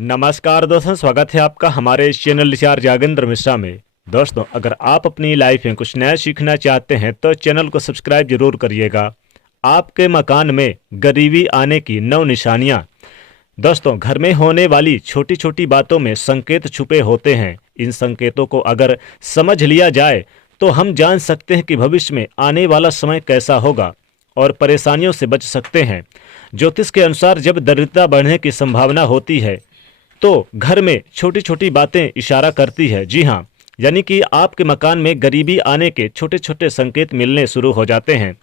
नमस्कार दोस्तों, स्वागत है आपका हमारे इस चैनल रिचार्ज जागेंद्र मिश्रा में। दोस्तों, अगर आप अपनी लाइफ में कुछ नया सीखना चाहते हैं तो चैनल को सब्सक्राइब जरूर करिएगा। आपके मकान में गरीबी आने की 9 निशानियां। दोस्तों, घर में होने वाली छोटी छोटी बातों में संकेत छुपे होते हैं। इन संकेतों को अगर समझ लिया जाए तो हम जान सकते हैं कि भविष्य में आने वाला समय कैसा होगा और परेशानियों से बच सकते हैं। ज्योतिष के अनुसार जब दरिद्रता बढ़ने की संभावना होती है तो घर में छोटी छोटी बातें इशारा करती है। जी हाँ, यानी कि आपके मकान में गरीबी आने के छोटे छोटे संकेत मिलने शुरू हो जाते हैं।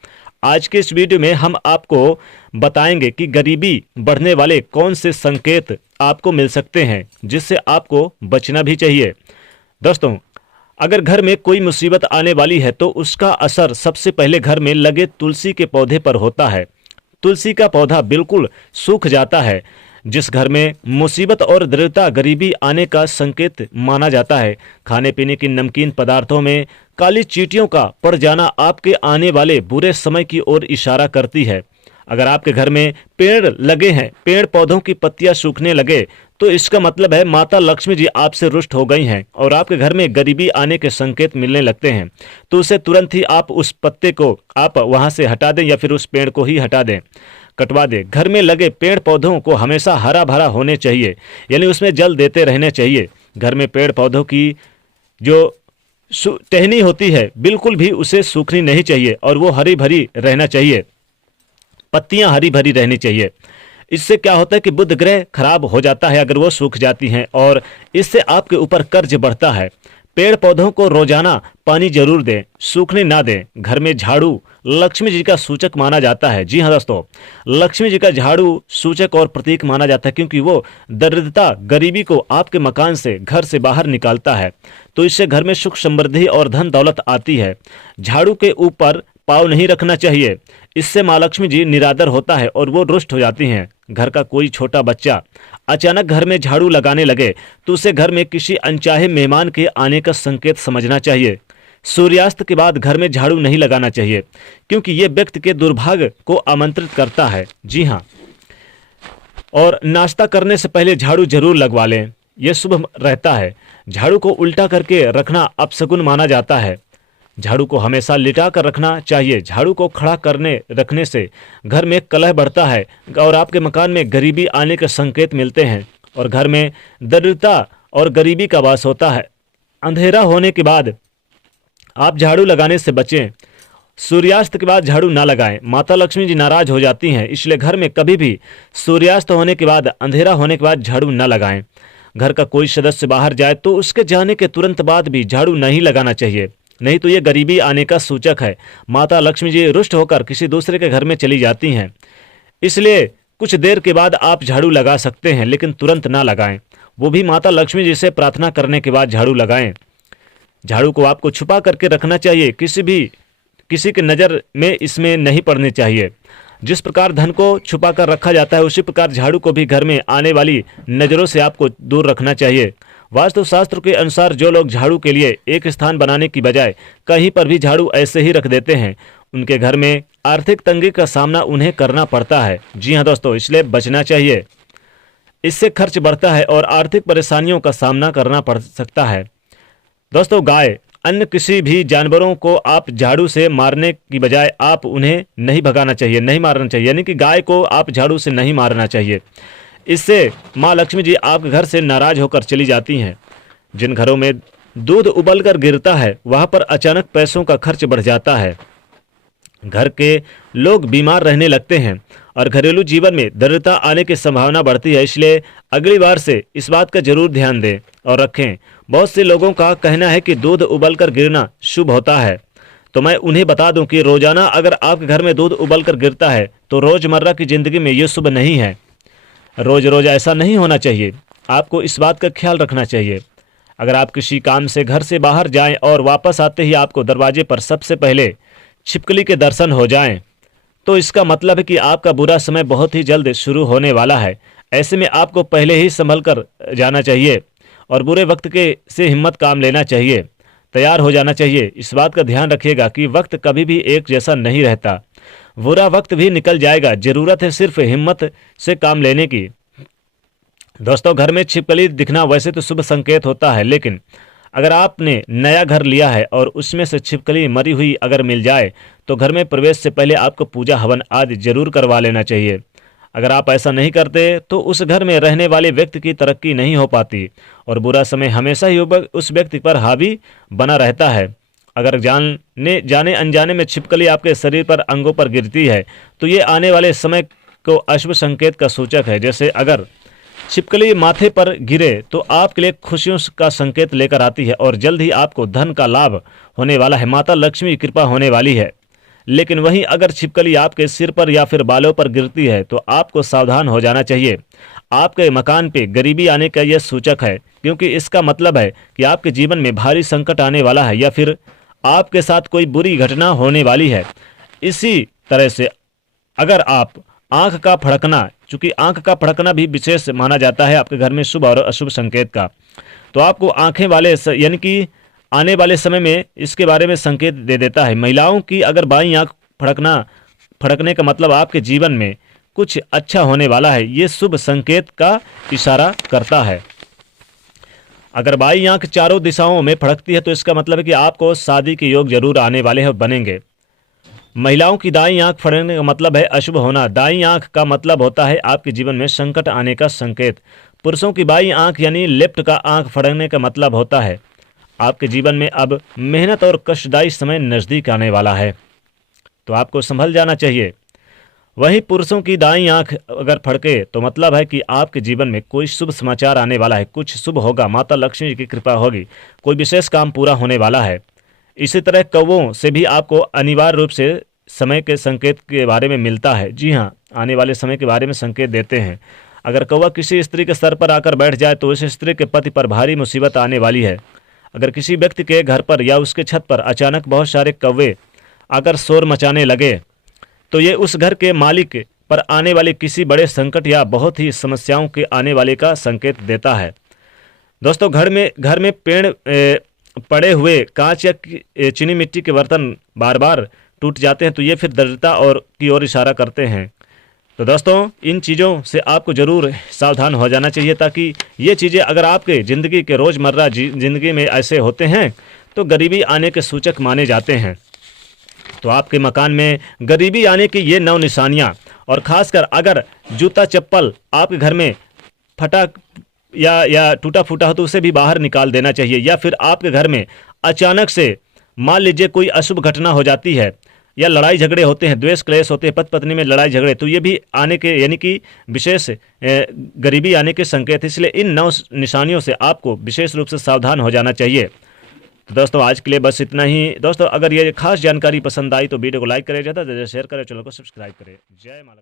आज के इस वीडियो में हम आपको बताएंगे कि गरीबी बढ़ने वाले कौन से संकेत आपको मिल सकते हैं जिससे आपको बचना भी चाहिए। दोस्तों, अगर घर में कोई मुसीबत आने वाली है तो उसका असर सबसे पहले घर में लगे तुलसी के पौधे पर होता है। तुलसी का पौधा बिल्कुल सूख जाता है। जिस घर में मुसीबत और दरिद्रता गरीबी आने का संकेत माना जाता है। खाने पीने की नमकीन पदार्थों में काली चींटियों का पड़ जाना आपके आने वाले बुरे समय की ओर इशारा करती है। अगर आपके घर में पेड़ लगे हैं, पेड़ पौधों की पत्तियां सूखने लगे तो इसका मतलब है माता लक्ष्मी जी आपसे रुष्ट हो गई हैं और आपके घर में गरीबी आने के संकेत मिलने लगते हैं। तो उसे तुरंत ही आप उस पत्ते को आप वहां से हटा दें या फिर उस पेड़ को ही हटा दें, कटवा दे। घर में लगे पेड़ पौधों को हमेशा हरा भरा होने चाहिए, यानी उसमें जल देते रहने चाहिए। घर में पेड़ पौधों की जो टहनी होती है बिल्कुल भी उसे सूखनी नहीं चाहिए और वो हरी भरी रहना चाहिए, पत्तियां हरी भरी रहनी चाहिए। इससे क्या होता है कि बुध ग्रह खराब हो जाता है अगर वो सूख जाती हैं और इससे आपके ऊपर कर्ज बढ़ता है। पेड़ पौधों को रोजाना पानी जरूर दें, सूखने ना दें। घर में झाड़ू लक्ष्मी जी का सूचक माना जाता है। जी हाँ दोस्तों, लक्ष्मी जी का झाड़ू सूचक और प्रतीक माना जाता है क्योंकि वो दरिद्रता गरीबी को आपके मकान से घर से बाहर निकालता है। तो इससे घर में सुख समृद्धि और धन दौलत आती है। झाड़ू के ऊपर पाँव नहीं रखना चाहिए, इससे माँ लक्ष्मी जी निरादर होता है और वो रुष्ट हो जाती हैं। घर का कोई छोटा बच्चा अचानक घर में झाड़ू लगाने लगे तो उसे घर में किसी अनचाहे मेहमान के आने का संकेत समझना चाहिए। सूर्यास्त के बाद घर में झाड़ू नहीं लगाना चाहिए क्योंकि ये व्यक्ति के दुर्भाग्य को आमंत्रित करता है। जी हाँ, और नाश्ता करने से पहले झाड़ू जरूर लगवा लें, यह शुभ रहता है। झाड़ू को उल्टा करके रखना अपशगुन माना जाता है। झाड़ू को हमेशा लिटा कर रखना चाहिए। झाड़ू को खड़ा करने रखने से घर में कलह बढ़ता है और आपके मकान में गरीबी आने के संकेत मिलते हैं और घर में दरिद्रता और गरीबी का वास होता है। अंधेरा होने के बाद आप झाड़ू लगाने से बचें। सूर्यास्त के बाद झाड़ू ना लगाएं, माता लक्ष्मी जी नाराज हो जाती हैं। इसलिए घर में कभी भी सूर्यास्त होने के बाद, अंधेरा होने के बाद झाड़ू ना लगाएं। घर का कोई सदस्य बाहर जाए तो उसके जाने के तुरंत बाद भी झाड़ू नहीं लगाना चाहिए, नहीं तो ये गरीबी आने का सूचक है। माता लक्ष्मी जी रुष्ट होकर किसी दूसरे के घर में चली जाती हैं। इसलिए कुछ देर के बाद आप झाड़ू लगा सकते हैं लेकिन तुरंत ना लगाएं, वो भी माता लक्ष्मी जी से प्रार्थना करने के बाद झाड़ू लगाएं। झाड़ू को आपको छुपा करके रखना चाहिए, किसी की नज़र में इसमें नहीं पड़नी चाहिए। जिस प्रकार धन को छुपा कर रखा जाता है उसी प्रकार झाड़ू को भी घर में आने वाली नज़रों से आपको दूर रखना चाहिए। वास्तुशास्त्र के अनुसार जो लोग झाड़ू के लिए एक स्थान बनाने की बजाय कहीं पर भी झाड़ू ऐसे ही रख देते हैं, उनके घर में आर्थिक तंगी का सामना उन्हें करना पड़ता है। जी हाँ दोस्तों, इसलिए बचना चाहिए। इससे खर्च बढ़ता है और आर्थिक परेशानियों का सामना करना पड़ सकता है। दोस्तों, गाय अन्य किसी भी जानवरों को आप झाड़ू से मारने की बजाय आप उन्हें नहीं भगाना चाहिए, नहीं मारना चाहिए, यानी कि गाय को आप झाड़ू से नहीं मारना चाहिए। इससे माँ लक्ष्मी जी आपके घर से नाराज होकर चली जाती हैं। जिन घरों में दूध उबलकर गिरता है वहां पर अचानक पैसों का खर्च बढ़ जाता है। घर के लोग बीमार रहने लगते हैं और घरेलू जीवन में दरिद्रता आने की संभावना बढ़ती है। इसलिए अगली बार से इस बात का जरूर ध्यान दें और रखें। बहुत से लोगों का कहना है कि दूध उबलकर गिरना शुभ होता है, तो मैं उन्हें बता दूं कि रोजाना अगर आपके घर में दूध उबलकर गिरता है तो रोजमर्रा की जिंदगी में ये शुभ नहीं है। रोज रोज ऐसा नहीं होना चाहिए, आपको इस बात का ख्याल रखना चाहिए। अगर आप किसी काम से घर से बाहर जाएं और वापस आते ही आपको दरवाजे पर सबसे पहले छिपकली के दर्शन हो जाएं, तो इसका मतलब है कि आपका बुरा समय बहुत ही जल्द शुरू होने वाला है। ऐसे में आपको पहले ही संभल कर जाना चाहिए और बुरे वक्त के से हिम्मत काम लेना चाहिए, तैयार हो जाना चाहिए। इस बात का ध्यान रखिएगा कि वक्त कभी भी एक जैसा नहीं रहता। बुरा वक्त भी निकल जाएगा, जरूरत है सिर्फ हिम्मत से काम लेने की। दोस्तों, घर में छिपकली दिखना वैसे तो शुभ संकेत होता है, लेकिन अगर आपने नया घर लिया है और उसमें से छिपकली मरी हुई अगर मिल जाए तो घर में प्रवेश से पहले आपको पूजा हवन आदि जरूर करवा लेना चाहिए। अगर आप ऐसा नहीं करते तो उस घर में रहने वाले व्यक्ति की तरक्की नहीं हो पाती और बुरा समय हमेशा ही उस व्यक्ति पर हावी बना रहता है। अगर जाने जाने अनजाने में छिपकली आपके शरीर पर अंगों पर गिरती है तो ये आने वाले समय को अशुभ संकेत का सूचक है। जैसे अगर छिपकली माथे पर गिरे तो आपके लिए खुशियों का संकेत लेकर आती है और जल्द ही आपको धन का लाभ होने वाला है, माता लक्ष्मी की कृपा होने वाली है। लेकिन वहीं अगर छिपकली आपके सिर पर या फिर बालों पर गिरती है तो आपको सावधान हो जाना चाहिए। आपके मकान पे गरीबी आने का यह सूचक है, क्योंकि इसका मतलब है कि आपके जीवन में भारी संकट आने वाला है या फिर आपके साथ कोई बुरी घटना होने वाली है। इसी तरह से अगर आप आंख का फड़कना, चूंकि आंख का फड़कना भी विशेष माना जाता है आपके घर में शुभ और अशुभ संकेत का, तो आपको आंखें वाले यानी कि आने वाले समय में इसके बारे में संकेत दे देता है। महिलाओं की अगर बाईं आंख फड़कने का मतलब आपके जीवन में कुछ अच्छा होने वाला है, ये शुभ संकेत का इशारा करता है। अगर बाईं आंख चारों दिशाओं में फड़कती है तो इसका मतलब है कि आपको शादी के योग जरूर आने वाले हैं और बनेंगे। महिलाओं की दाईं आंख फड़कने का मतलब है अशुभ होना। दाईं आंख का मतलब होता है आपके जीवन में संकट आने का संकेत। पुरुषों की बाईं आंख यानी लेफ्ट का आंख फड़कने का मतलब होता है आपके जीवन में अब मेहनत और कष्टदायी समय नज़दीक आने वाला है, तो आपको संभल जाना चाहिए। वहीं पुरुषों की दाईं आंख अगर फड़के तो मतलब है कि आपके जीवन में कोई शुभ समाचार आने वाला है, कुछ शुभ होगा, माता लक्ष्मी की कृपा होगी, कोई विशेष काम पूरा होने वाला है। इसी तरह कौवों से भी आपको अनिवार्य रूप से समय के संकेत के बारे में मिलता है। जी हाँ, आने वाले समय के बारे में संकेत देते हैं। अगर कौवा किसी स्त्री के सर पर आकर बैठ जाए तो उस स्त्री के पति पर भारी मुसीबत आने वाली है। अगर किसी व्यक्ति के घर पर या उसके छत पर अचानक बहुत सारे कौवे आकर शोर मचाने लगे तो ये उस घर के मालिक पर आने वाले किसी बड़े संकट या बहुत ही समस्याओं के आने वाले का संकेत देता है। दोस्तों, घर में पड़े हुए कांच या चीनी मिट्टी के बर्तन बार बार टूट जाते हैं तो ये फिर दरिद्रता और की ओर इशारा करते हैं। तो दोस्तों, इन चीज़ों से आपको ज़रूर सावधान हो जाना चाहिए, ताकि ये चीज़ें अगर आपके ज़िंदगी के रोज़मर्रा ज़िंदगी में ऐसे होते हैं तो गरीबी आने के सूचक माने जाते हैं। तो आपके मकान में गरीबी आने की ये 9 निशानियाँ, और ख़ासकर अगर जूता चप्पल आपके घर में फटा या टूटा फूटा हो तो उसे भी बाहर निकाल देना चाहिए। या फिर आपके घर में अचानक से मान लीजिए कोई अशुभ घटना हो जाती है या लड़ाई झगड़े होते हैं, द्वेष क्लेश होते हैं, पति पत्नी में लड़ाई झगड़े, तो ये भी आने के यानी कि विशेष गरीबी आने के संकेत है। इसलिए इन 9 निशानियों से आपको विशेष रूप से सावधान हो जाना चाहिए। तो दोस्तों, आज के लिए बस इतना ही। दोस्तों, अगर ये खास जानकारी पसंद आई तो वीडियो को लाइक करें, ज़्यादा से ज़्यादा शेयर करें, चैनल को सब्सक्राइब करें। जय माता।